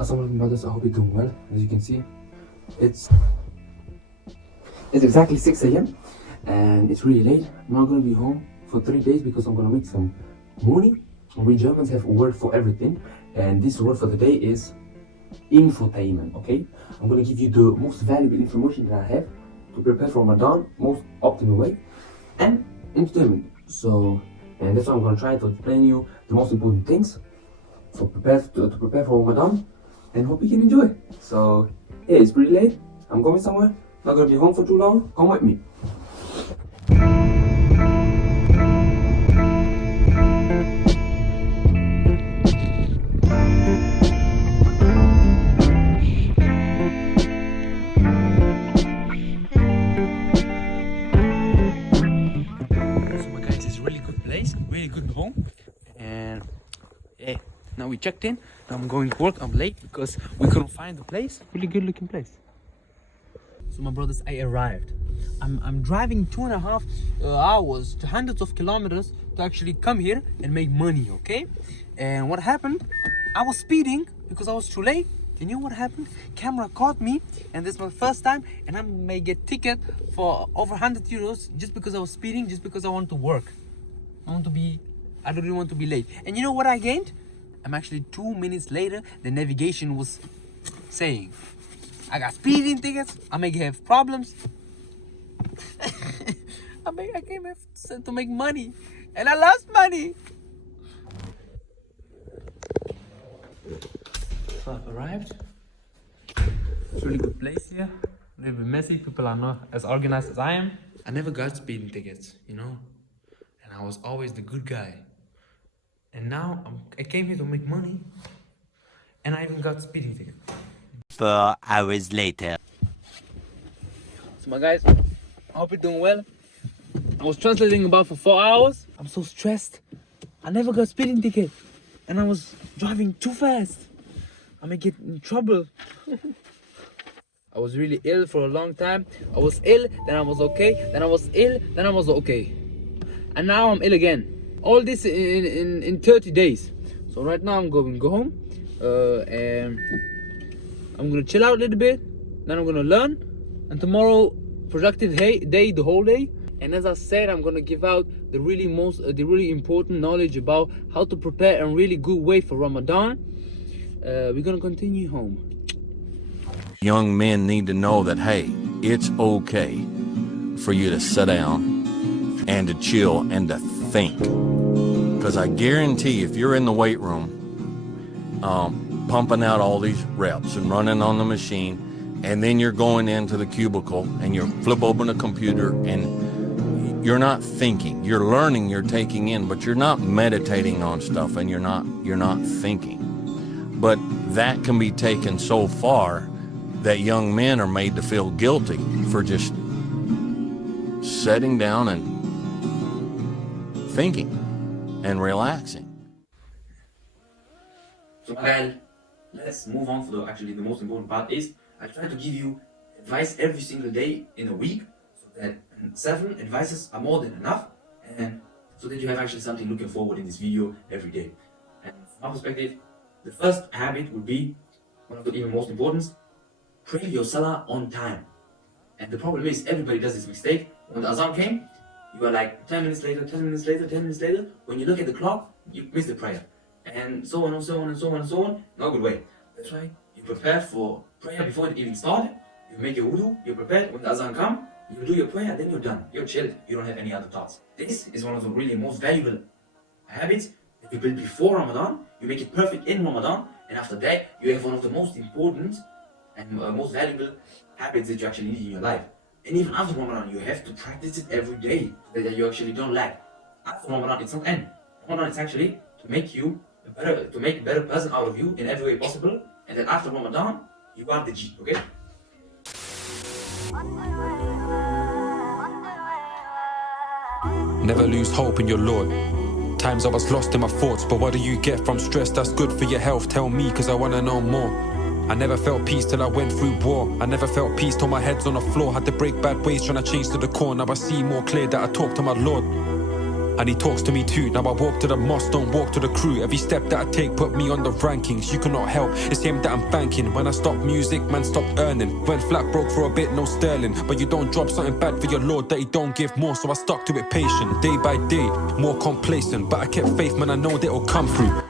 Assalamualaikum brothers, I hope you're doing well. As you can see, it's exactly 6 a.m. and it's really late. I'm not gonna be home for 3 days because I'm gonna make some money. We Germans have a word for everything, and this word for the day is infotainment. Okay, I'm gonna give you the most valuable information that I have to prepare for Ramadan most optimal way and entertainment. So, and that's why I'm gonna try to explain you the most important things to prepare for Ramadan, and hope you can enjoy. So yeah, it's pretty late. I'm going somewhere. Not gonna be home for too long. Come with me. Really good home, and yeah, now we checked in. Now I'm going to work. I'm late because we couldn't find the place. Really good looking place. So my brothers, I arrived. I'm driving 2.5 hours to hundreds of kilometers to actually come here and make money. Okay, and what happened? I was speeding because I was too late. You know what happened? Camera caught me, and this is my first time, and I may get ticket for over 100 euros just because I was speeding, just because I want to work. I don't really want to be late. And you know what I gained? I'm actually 2 minutes later the navigation was saying. I got speeding tickets, I may have problems. I came here to make money, and I lost money. So I've arrived. It's a really good place here. A little bit messy, people are not as organized as I am. I never got speeding tickets, you know? I was always the good guy, and now I came here to make money, and I even got speeding ticket. 4 hours later. So my guys, I hope you're doing well. I was translating about for 4 hours. I'm so stressed. I never got speeding ticket, and I was driving too fast. I may get in trouble. I was really ill for a long time. I was ill, then I was okay, then I was ill, then I was okay. And now I'm ill again. All this in 30 days. So right now I'm going to go home, and I'm gonna chill out a little bit. Then I'm gonna learn, and tomorrow productive day, the whole day. And as I said, I'm gonna give out the really important knowledge about how to prepare a really good way for Ramadan. We're gonna continue home. Young men need to know that, hey, it's okay for you to sit down and to chill and to think. Because I guarantee if you're in the weight room pumping out all these reps and running on the machine, and then you're going into the cubicle and you flip open a computer and you're not thinking, you're learning, you're taking in, but you're not meditating on stuff, and you're not thinking. But that can be taken so far that young men are made to feel guilty for just sitting down and thinking and relaxing. So guys, let's move on to the most important part is I try to give you advice every single day in a week, so that 7 advices are more than enough, and so that you have actually something looking forward in this video every day. And from my perspective, the first habit would be one of the even most important: pray your salah on time. And the problem is everybody does this mistake. When the azan came, you are like 10 minutes later, 10 minutes later, 10 minutes later. When you look at the clock, you miss the prayer. And so on and so on and so on and so on. No good way. That's why you prepare for prayer before it even started. You make your wudu, you're prepared. When the azan comes, you do your prayer, then you're done. You're chilled. You don't have any other thoughts. This is one of the really most valuable habits that you build before Ramadan. You make it perfect in Ramadan. And after that, you have one of the most important and most valuable habits that you actually need in your life. And even after Ramadan, you have to practice it every day so that you actually don't lag. After Ramadan, it's not end. Ramadan is actually to make a better person out of you in every way possible. And then after Ramadan, you are the G, okay? Never lose hope in your Lord. Times I was lost in my thoughts, but what do you get from stress that's good for your health? Tell me, cause I wanna know more. I never felt peace till I went through war. I never felt peace till my head's on the floor. Had to break bad ways trying to change to the core. Now I see more clear that I talk to my Lord. And he talks to me too. Now I walk to the mosque, don't walk to the crew. Every step that I take put me on the rankings. You cannot help, it's him that I'm thanking. When I stop music, man stopped earning. Went flat broke for a bit, no sterling. But you don't drop something bad for your Lord that he don't give more. So I stuck to it patient, day by day, more complacent. But I kept faith, man, I know that it'll come through.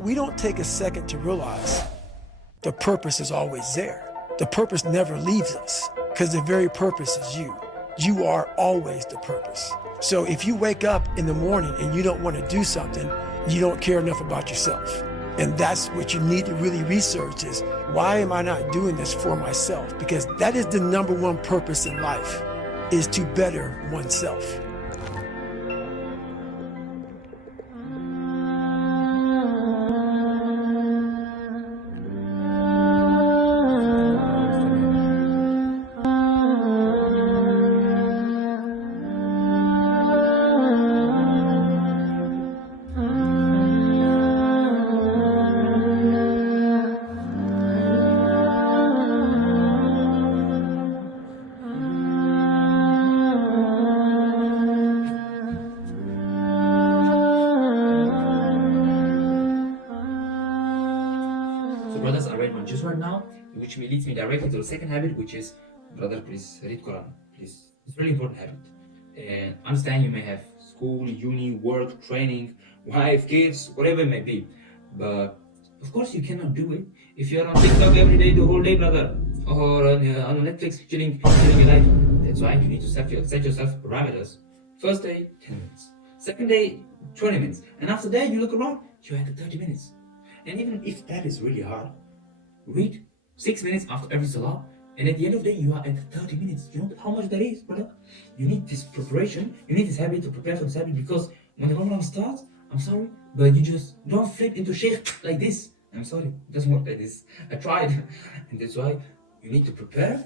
We don't take a second to realize the purpose is always there. The purpose never leaves us because the very purpose is you. You are always the purpose. So if you wake up in the morning and you don't want to do something, you don't care enough about yourself. And that's what you need to really research is, why am I not doing this for myself? Because that is the number one purpose in life, is to better oneself. So brothers, I read one juz right now, which leads me directly to the second habit, which is, brother, please read Quran, please. It's a really important habit. And understand you may have school, uni, work, training, wife, kids, whatever it may be. But of course you cannot do it if you're on TikTok every day, the whole day, brother, or on Netflix, chilling your life. That's why you need to set yourself parameters. First day, 10 minutes. Second day, 20 minutes. And after that, you look around, you're at 30 minutes. And even if that is really hard, read 6 minutes after every salah, and at the end of the day, you are at 30 minutes. You know how much that is, brother? You need this preparation, you need this habit to prepare for this habit, because when the Ramadan starts, I'm sorry, but you just don't flip into shaykh like this. I'm sorry, it doesn't work like this. I tried, and that's why you need to prepare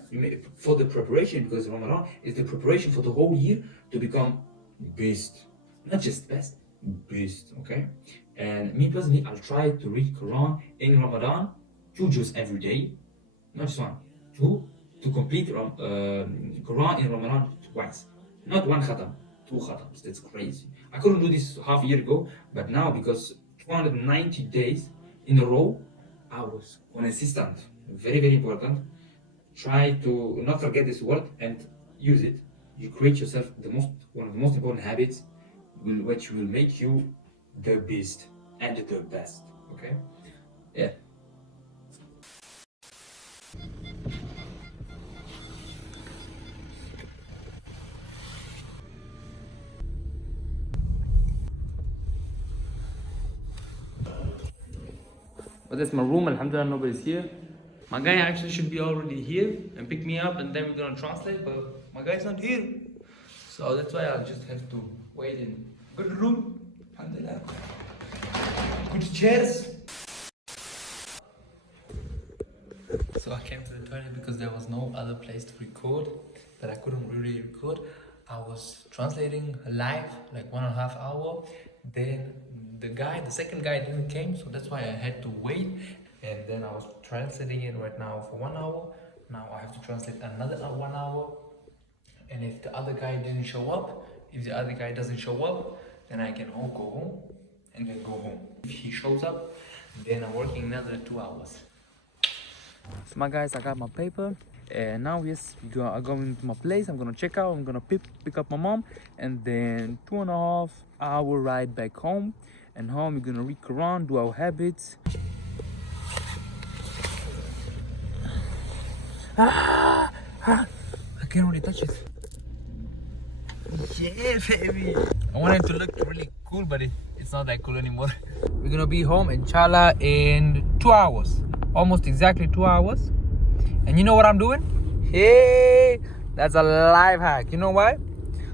for the preparation, because Ramadan is the preparation for the whole year to become best. Not just best, best, okay? And me personally, I'll try to read Quran in Ramadan, 2 juz every day, not just 1, 2, to complete Quran in Ramadan twice. Not 1 khatam, 2 khatams, that's crazy. I couldn't do this half a year ago, but now because 290 days in a row, I was consistent. Very, very important. Try to not forget this word and use it. You create yourself one of the most important habits, which will make you the best and the best. Okay? Yeah. But that's my room. Alhamdulillah, nobody's here. My guy actually should be already here and pick me up, and then we're gonna translate, but my guy's not here. So that's why I'll just have to wait in good room. Alhamdulillah. Good chairs. So I came to the toilet because there was no other place to record, but I couldn't really record. I was translating live, like 1.5 hours. Then the second guy didn't came, so that's why I had to wait. And then I was translating it right now for 1 hour. Now I have to translate another 1 hour. And if the other guy didn't show up, if the other guy doesn't show up, then I can all go home and then go home. If he shows up, then I'm working another 2 hours. So my guys, I got my paper, and now yes, I'm going to my place. I'm gonna check out. I'm gonna pick up my mom, and then 2.5 hour ride back home. And home, we're gonna read Quran, do our habits. I can't really touch it. Yeah, baby. I want it to look really cool, but it's not that cool anymore. We're gonna be home, inshallah, in 2 hours. Almost exactly 2 hours. And you know what I'm doing? Hey, that's a life hack. You know why?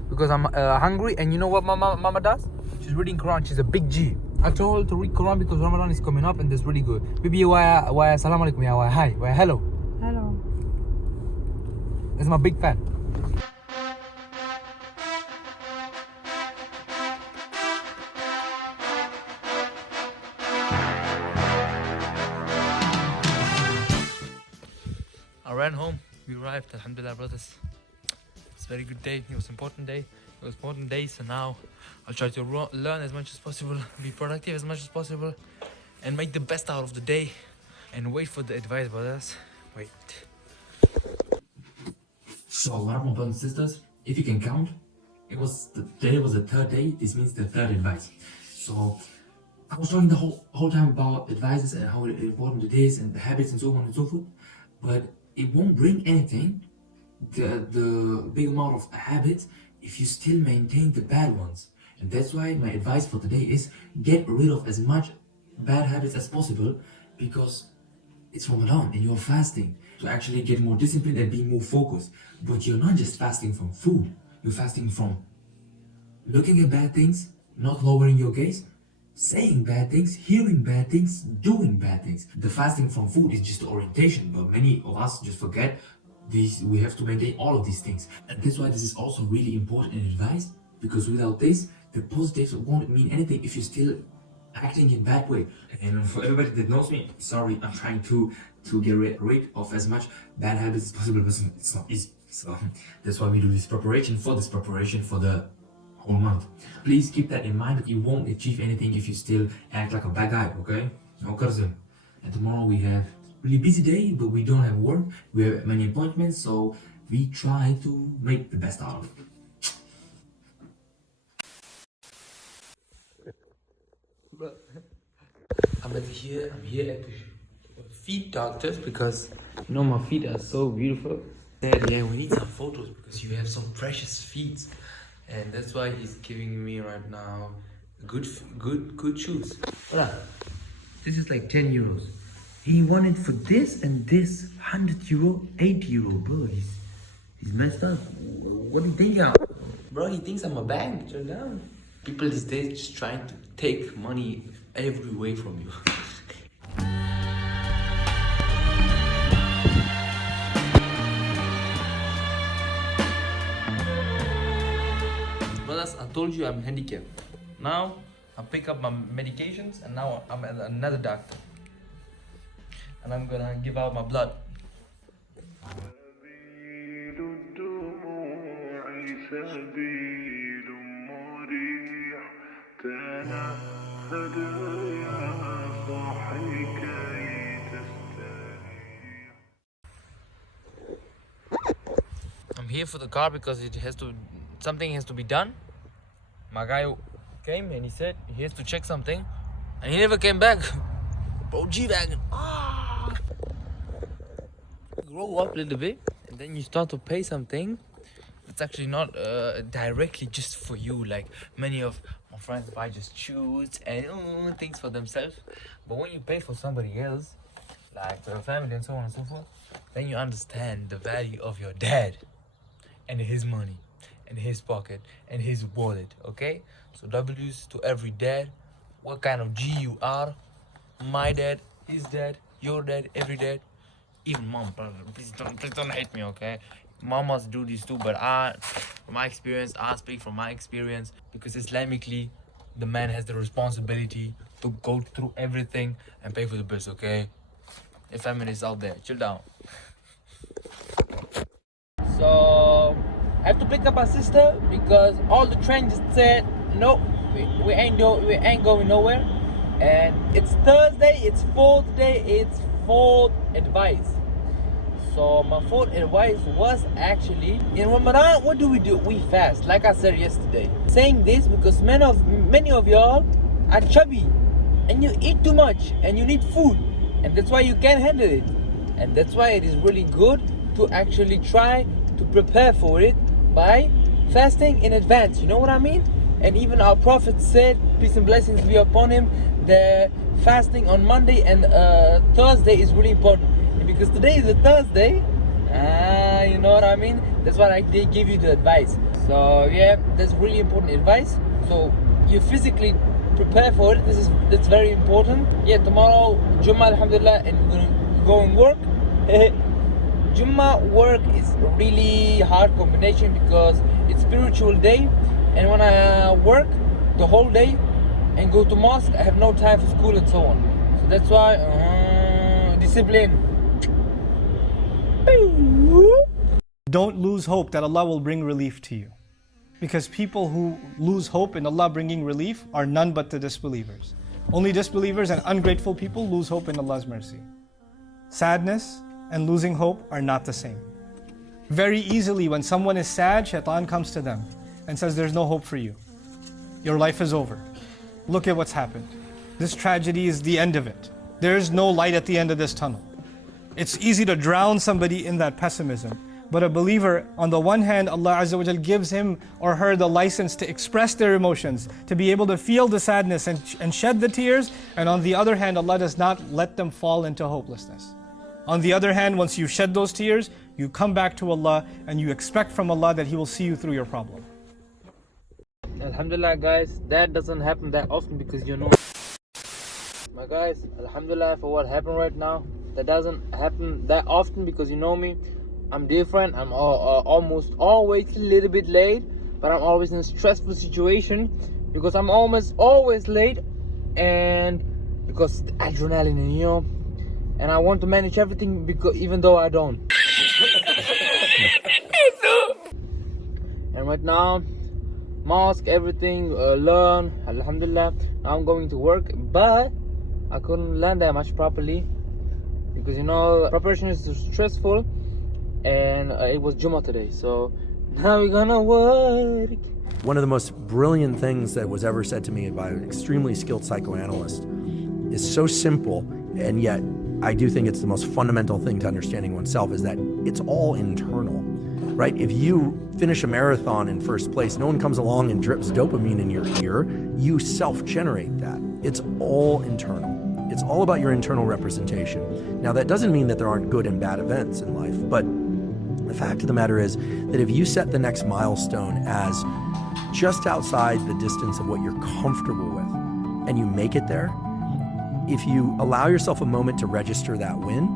Because I'm hungry, and you know what my mama does? She's reading Quran. She's a big G. I told to read Quran because Ramadan is coming up and that's really good. Maybe why Salam alaikum, yeah, why hi, why hello. Hello. That's my big fan. I ran home. We arrived. Alhamdulillah, brothers. It's a very good day. It was an important day. It was an important day. So now I'll try to learn as much as possible, be productive as much as possible, and make the best out of the day. And wait for the advice, brothers. Wait. So, my brothers and sisters, if you can count, today was the third day. This means the third advice. So, I was talking the whole time about advices and how important it is and the habits and so on and so forth. But it won't bring anything, the big amount of habits, if you still maintain the bad ones. And that's why my advice for today is get rid of as much bad habits as possible, because it's Ramadan and you're fasting to actually get more disciplined and be more focused. But you're not just fasting from food, you're fasting from looking at bad things, not lowering your gaze, saying bad things, hearing bad things, doing bad things. The fasting from food is just the orientation, but many of us just forget these. We have to maintain all of these things. And that's why this is also really important in advice, because without this, the positives won't mean anything if you're still acting in bad way. And for everybody that knows me, sorry, I'm trying to get rid of as much bad habits as possible, but it's not easy. So that's why we do this preparation for the whole month. Please keep that in mind, that you won't achieve anything if you still act like a bad guy, okay? No cousin. And tomorrow we have a really busy day, but we don't have work. We have many appointments, so we try to make the best out of it. I'm here at the feet doctors because you know my feet are so beautiful. Yeah, we need some photos because you have some precious feet, and that's why he's giving me right now good shoes. Hold on. This is like 10 euros. He wanted for this and this 100 euro, 80 euro, bro. He's messed up. What do you think? Bro, he thinks I'm a bank. Chill down. People these days just trying to take money every way from you. Brothers, I told you I'm handicapped. Now I pick up my medications and now I'm at another doctor. And I'm gonna give out my blood. I'm here for the car because something has to be done. My guy came and he said he has to check something and he never came back. Bro, G-Wagon. Grow up a little bit and then you start to pay something. It's actually not directly just for you. Like many of my friends buy just shoes and things for themselves. But when you pay for somebody else, like for your family and so on and so forth, then you understand the value of your dad and his money and his pocket and his wallet. Okay, so W's to every dad. What kind of G you are? My dad, his dad, your dad, every dad, even mom. Please don't hate me, okay? Mamas do this too, but from my experience, I speak from my experience, because Islamically, the man has the responsibility to go through everything and pay for the bills, okay? If feminists out there, chill down. So I have to pick up my sister because all the trends just said no, we ain't going nowhere. And it's Thursday, it's fourth day, it's fourth advice. So my fourth advice was actually, in Ramadan, what do? We fast, like I said yesterday. Saying this because many of y'all are chubby and you eat too much and you need food, and that's why you can't handle it. And that's why it is really good to actually try to prepare for it by fasting in advance, you know what I mean? And even our Prophet said, peace and blessings be upon him, the fasting on Monday and Thursday is really important. And because today is a Thursday, you know what I mean? That's why they give you the advice. So yeah, that's really important advice. So you physically prepare for it. It's very important. Yeah, tomorrow Jummah, alhamdulillah, and we're gonna go and work. Jummah work is a really hard combination because it's spiritual day, and when I work the whole day and go to mosque, I have no time for school and so on. So that's why discipline. Don't lose hope that Allah will bring relief to you. Because people who lose hope in Allah bringing relief are none but the disbelievers. Only disbelievers and ungrateful people lose hope in Allah's mercy. Sadness and losing hope are not the same. Very easily when someone is sad, shaitan comes to them and says, there's no hope for you. Your life is over. Look at what's happened. This tragedy is the end of it. There is no light at the end of this tunnel. It's easy to drown somebody in that pessimism. But a believer, on the one hand, Allah Azza wa Jal gives him or her the license to express their emotions, to be able to feel the sadness and shed the tears. And on the other hand, Allah does not let them fall into hopelessness. On the other hand, once you shed those tears, you come back to Allah and you expect from Allah that He will see you through your problem. Alhamdulillah, guys, that doesn't happen that often because you know. My guys, alhamdulillah for what happened right now. That doesn't happen that often because you know me. I'm different. I'm almost always a little bit late, but I'm always in a stressful situation because I'm almost always late, and because the adrenaline, you know, and I want to manage everything because even though I don't. And right now, mosque, everything, learn, alhamdulillah. Now I'm going to work, but I couldn't learn that much properly because you know preparation is stressful. And it was Jummah today, so now we're gonna work. One of the most brilliant things that was ever said to me by an extremely skilled psychoanalyst is so simple, and yet I do think it's the most fundamental thing to understanding oneself, is that it's all internal, right? If you finish a marathon in first place, no one comes along and drips dopamine in your ear. You self-generate that. It's all internal. It's all about your internal representation. Now, that doesn't mean that there aren't good and bad events in life, but the fact of the matter is that if you set the next milestone as just outside the distance of what you're comfortable with, and you make it there, if you allow yourself a moment to register that win,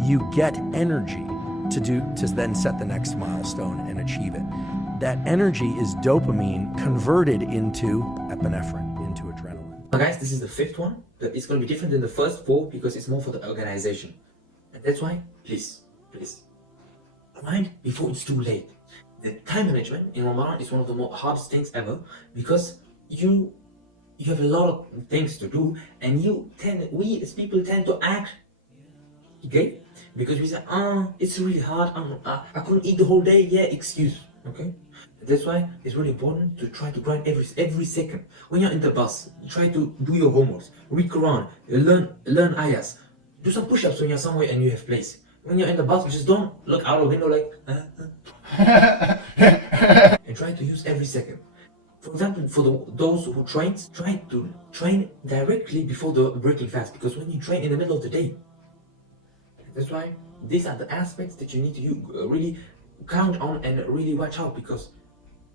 you get energy to then set the next milestone and achieve it. That energy is dopamine converted into epinephrine, into adrenaline. Now guys, this is the fifth one. It's going to be different than the first four because it's more for the organization. And that's why, please, mind before it's too late. The time management in Ramadan is one of the hardest things ever because you have a lot of things to do, and we as people tend to act, okay? Because we say, it's really hard, I couldn't eat the whole day, yeah, excuse, okay? That's why it's really important to try to grind every second. When you're in the bus, you try to do your homeworks, read Quran, learn ayahs, do some push-ups when you're somewhere and you have place. When you're in the bus, just don't look out the window like, and try to use every second. For example, for those who try to train directly before the breaking fast, because when you train in the middle of the day, that's why these are the aspects that you need to really count on and really watch out, because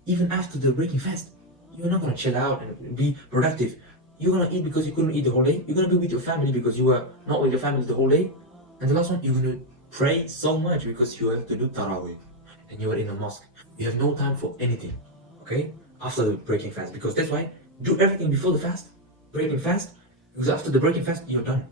even after the breaking fast, you're not gonna chill out and be productive. You're gonna eat because you couldn't eat the whole day. You're gonna be with your family because you were not with your family the whole day. And the last one, you're gonna pray so much because you have to do tarawih and you are in a mosque. You have no time for anything, okay? After the breaking fast, because that's why do everything before the fast, breaking fast, because after the breaking fast, you're done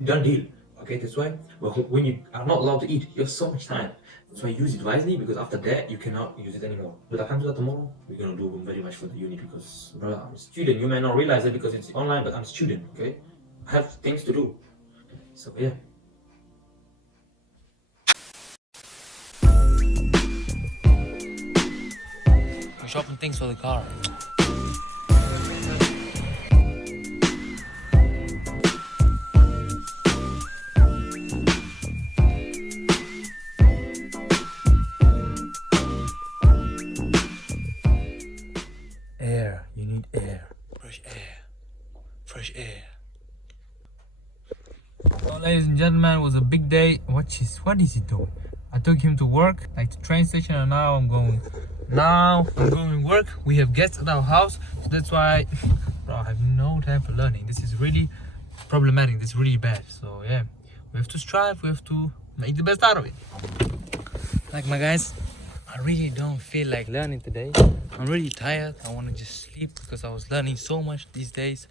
deal, okay? That's why when you are not allowed to eat, you have so much time. That's why use it wisely, because after that, you cannot use it anymore. But alhamdulillah, tomorrow, we're gonna do very much for the uni because, brother, I'm a student. You may not realize it because it's online, but I'm a student, okay? I have things to do. So, yeah. We're shopping things for the car. Air, you need air. Fresh air. Fresh air. Well, ladies and gentlemen, it was a big day. What is he doing? I took him to work, like the train station, and now I'm going work. We have guests at our house, so that's why bro, I have no time for learning. This is really problematic. This is really bad. So yeah, we have to strive. We have to make the best out of it. Like my guys, I really don't feel like learning today. I'm really tired. I want to just sleep because I was learning so much these days,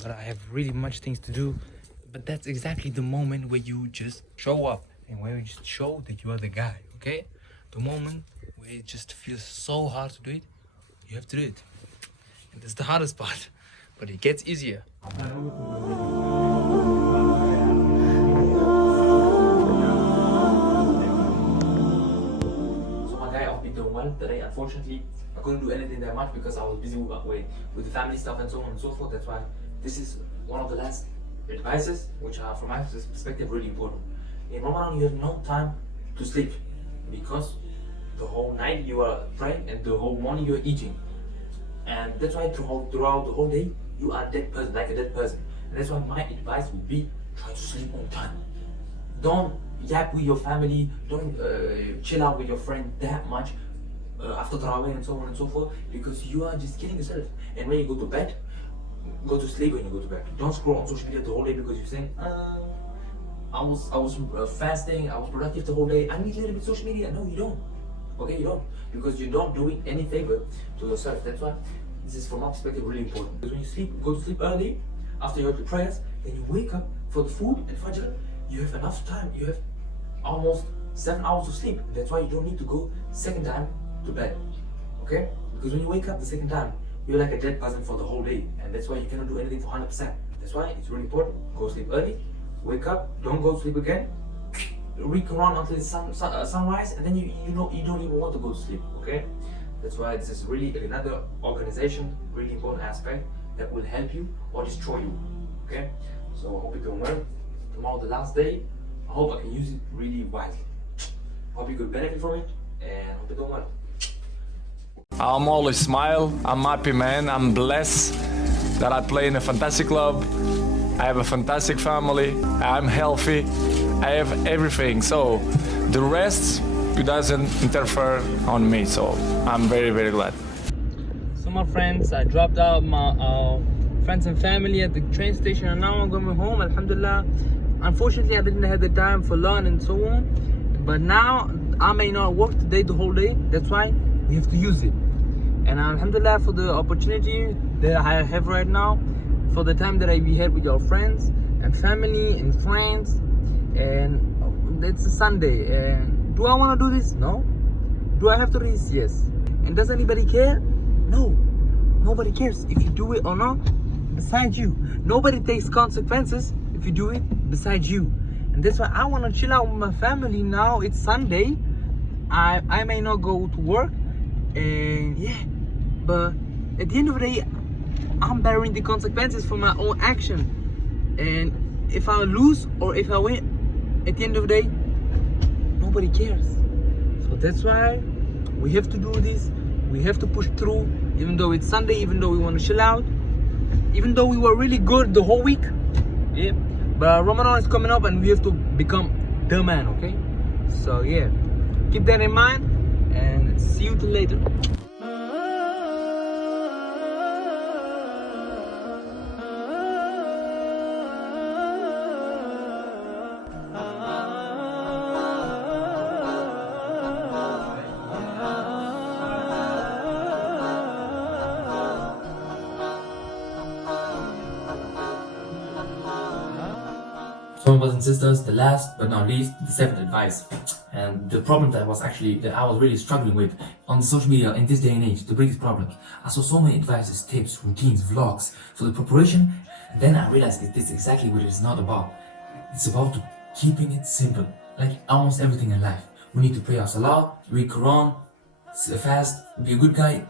but I have really much things to do. But that's exactly the moment where you just show up and where you just show that you are the guy, okay? The moment where it just feels so hard to do it, you have to do it. And that's the hardest part, but it gets easier. Today, unfortunately, I couldn't do anything that much because I was busy with the family stuff and so on and so forth. That's why this is one of the last advices, which are, from my perspective, really important. In Ramadan, you have no time to sleep because the whole night you are praying and the whole morning you are eating, and that's why throughout the whole day you are a dead person, like a dead person. And that's why my advice would be try to sleep on time. Don't yap with your family. Don't chill out with your friend that much. After Tarawih and so on and so forth, because you are just killing yourself. And when you go to bed, go to sleep when you go to bed. Don't scroll on social media the whole day because you're saying, I was fasting, I was productive the whole day, I need a little bit of social media. No, you don't. Okay, you don't. Because you don't doing any favor to yourself. That's why this is, from my perspective, really important. Because when you sleep, go to sleep early, after you have your prayers, then you wake up for the food and Fajr, you have enough time. You have almost 7 hours of sleep. That's why you don't need to go second time to bed, okay? Because when you wake up the second time, you're like a dead person for the whole day, and that's why you cannot do anything for 100%. That's why it's really important. Go sleep early, wake up, don't go to sleep again, read Quran until it's sunrise, and then you don't even want to go to sleep, okay? That's why this is really another organization, really important aspect that will help you or destroy you, okay? So I hope you can learn. Tomorrow, the last day, I hope I can use it really wisely. Hope you could benefit from it, and hope you don't learn. I'm always smile. I'm happy, man. I'm blessed that I play in a fantastic club. I have a fantastic family. I'm healthy. I have everything. So the rest, it doesn't interfere on me. So I'm very, very glad. So my friends, I dropped out my friends and family at the train station, and now I'm going home. Alhamdulillah. Unfortunately, I didn't have the time for lunch and so on. But now I may not work today the whole day. That's why we have to use it. And alhamdulillah for the opportunity that I have right now, for the time that I be here with your friends and family and friends. And it's a Sunday. And do I want to do this? No. Do I have to do this? Yes. And does anybody care? No. Nobody cares if you do it or not. Besides you. Nobody takes consequences if you do it besides you. And that's why I want to chill out with my family now. It's Sunday. I may not go to work. And yeah, but at the end of the day, I'm bearing the consequences for my own action. And if I lose or if I win, at the end of the day, nobody cares. So that's why we have to do this. We have to push through, even though it's Sunday, even though we want to chill out, even though we were really good the whole week. Yeah, but Ramadan is coming up and we have to become the man, okay? So yeah, keep that in mind. And see you later. So brothers and sisters, the last but not least, the 7th advice. And the problem that I was really struggling with on social media in this day and age, the biggest problem. I saw so many advices, tips, routines, vlogs for the preparation, and then I realized that this is exactly what it's not about. It's about keeping it simple, like almost everything in life. We need to pray our Salah, read Quran, fast, be a good guy,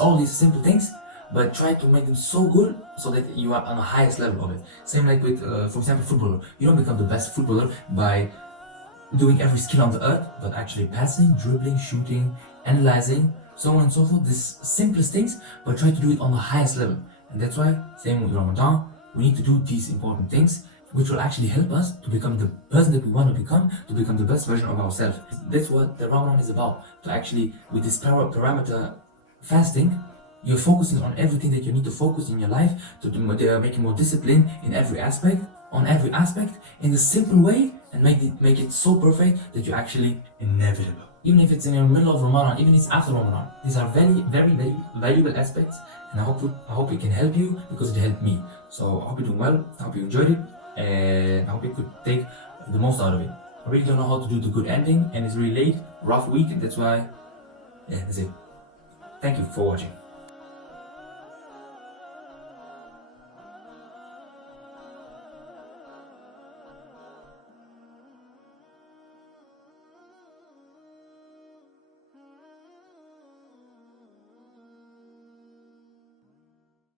all these simple things, but try to make them so good so that you are on the highest level of it. Same like with, for example, footballer. You don't become the best footballer by doing every skill on the earth, but actually passing, dribbling, shooting, analyzing, so on and so forth. These simplest things, but try to do it on the highest level. And that's why, same with Ramadan, we need to do these important things, which will actually help us to become the person that we want to become the best version of ourselves. That's what the Ramadan is about. To actually, with this parameter fasting, You're focusing on everything that you need to focus in your life to make you more disciplined in every aspect, in a simple way, and make it so perfect that you're actually inevitable. Even if it's in the middle of Ramadan, even if it's after Ramadan, these are very, very, very valuable aspects, and I hope it can help you because it helped me. So I hope you're doing well. I hope you enjoyed it, and I hope you could take the most out of it. I really don't know how to do the good ending, and it's really late, rough week, and that's why. Yeah, that's it. Thank you for watching.